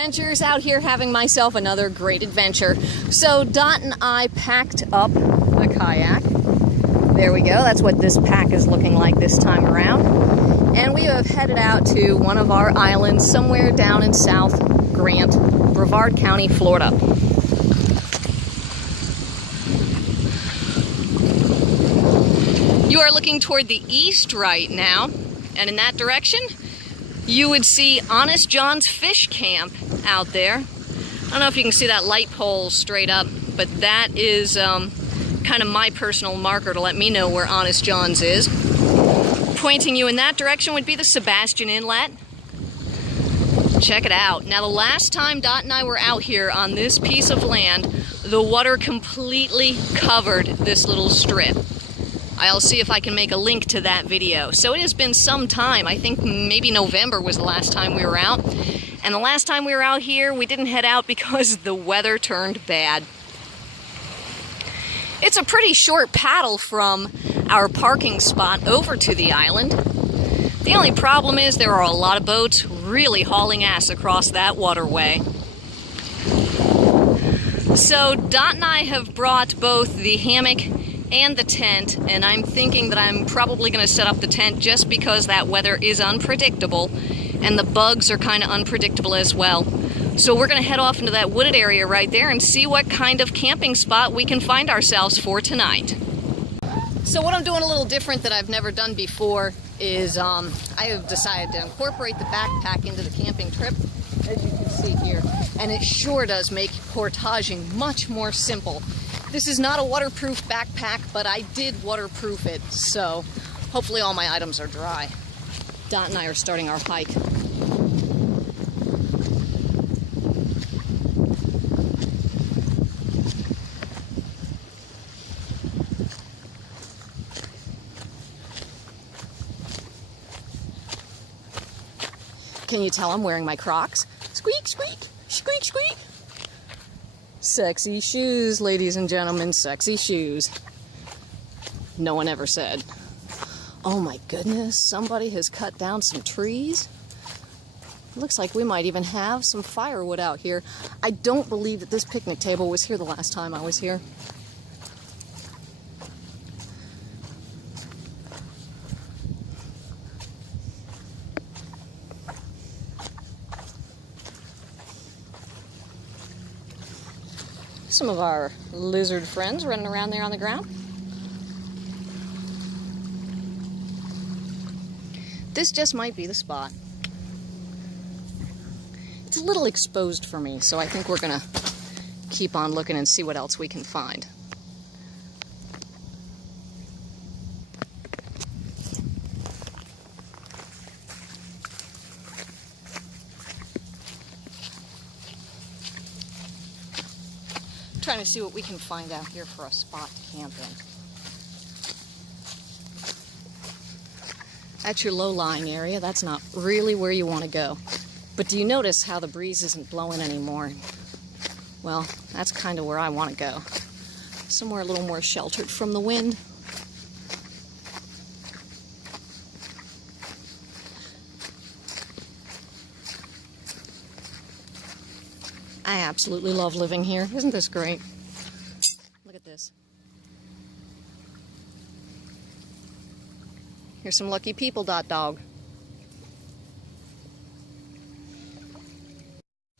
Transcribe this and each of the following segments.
adventures, out here having myself another great adventure. So Dot and I packed up the kayak. There we go, that's what this pack is looking like this time around. And we have headed out to one of our islands somewhere down in South Grant, Brevard County, Florida. You are looking toward the east right now, and in that direction you would see Honest John's Fish Camp out there. I don't know if you can see that light pole straight up, but that is kind of my personal marker to let me know where Honest John's is. Pointing you in that direction would be the Sebastian Inlet. Check it out. Now, the last time Dot and I were out here on this piece of land, the water completely covered this little strip. I'll see if I can make a link to that video. So it has been some time. I think maybe November was the last time we were out. And the last time we were out here, we didn't head out because the weather turned bad. It's a pretty short paddle from our parking spot over to the island. The only problem is there are a lot of boats really hauling ass across that waterway. So Dot and I have brought both the hammock and the tent, and I'm thinking that I'm probably going to set up the tent just because that weather is unpredictable and the bugs are kind of unpredictable as well. So we're going to head off into that wooded area right there and see what kind of camping spot we can find ourselves for tonight. So what I'm doing a little different that I've never done before is I have decided to incorporate the backpack into the camping trip, as you can see here, and it sure does make portaging much more simple. This is not a waterproof backpack, but I did waterproof it, so hopefully all my items are dry. Dot and I are starting our hike. Can you tell I'm wearing my Crocs? Squeak, squeak, squeak, squeak. Sexy shoes, ladies and gentlemen, sexy shoes. No one ever said. Oh my goodness, somebody has cut down some trees. Looks like we might even have some firewood out here. I don't believe that this picnic table was here the last time I was here. Some of our lizard friends running around there on the ground. This just might be the spot. It's a little exposed for me, so I think we're gonna keep on looking and see what else we can find. Trying to see what we can find out here for a spot to camp in. That's your low-lying area. That's not really where you want to go. But do you notice how the breeze isn't blowing anymore? Well, that's kind of where I want to go. Somewhere a little more sheltered from the wind. I absolutely love living here. Isn't this great? Look at this. Here's some lucky people, Dot Dog.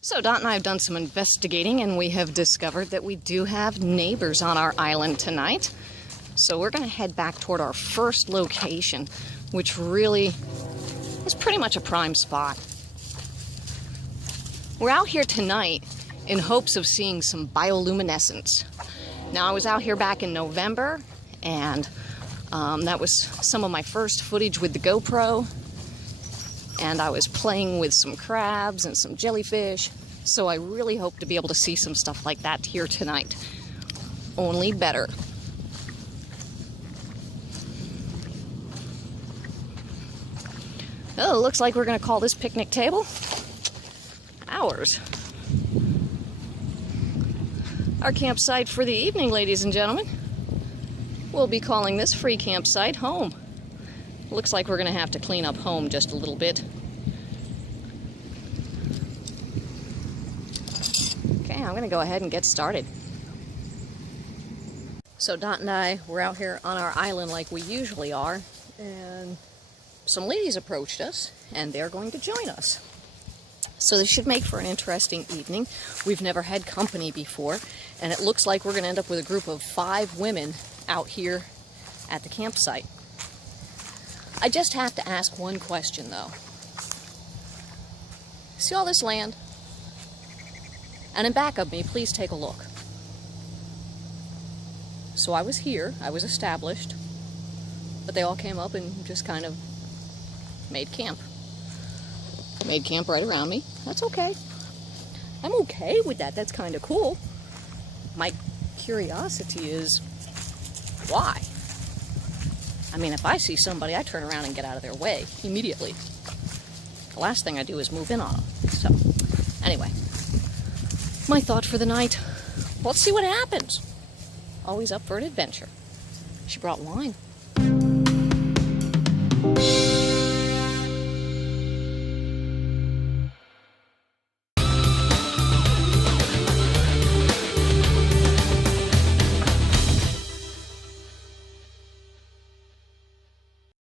So Dot and I have done some investigating, and we have discovered that we do have neighbors on our island tonight. So we're going to head back toward our first location, which really is pretty much a prime spot. We're out here tonight in hopes of seeing some bioluminescence. Now, I was out here back in November, and that was some of my first footage with the GoPro, and I was playing with some crabs and some jellyfish, so I really hope to be able to see some stuff like that here tonight. Only better. Oh, looks like we're going to call this picnic table ours. Our campsite for the evening, ladies and gentlemen. We'll be calling this free campsite home. Looks like we're going to have to clean up home just a little bit. I'm gonna go ahead and get started. So Dot and I were out here on our island like we usually are, and some ladies approached us, and they're going to join us. So this should make for an interesting evening. We've never had company before, and it looks like we're going to end up with a group of 5 women out here at the campsite. I just have to ask one question, though. See all this land? And in back of me, please take a look. So I was here, I was established, but they all came up and just kind of made camp. Made camp right around me. That's okay. I'm okay with that. That's kind of cool. My curiosity is, why? I mean, if I see somebody, I turn around and get out of their way immediately. The last thing I do is move in on them. So, anyway, my thought for the night, let's see what happens. Always up for an adventure. She brought wine.